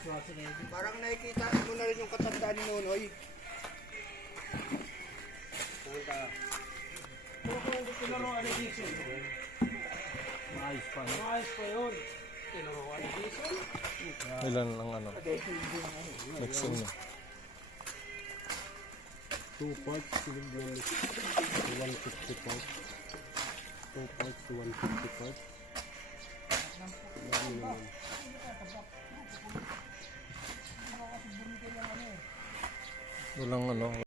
Parang nakikita mo na rin yung katandaan ni Nonoy. Pero kung hindi tinuruan ni Jason, Maayos pa. maayos pa yun. Tinuruan ni Jason. Ilan ang ano? Mixing niya. 2 parts, sinigyan 150 parts. 2 parts to 150 parts. Walang ano.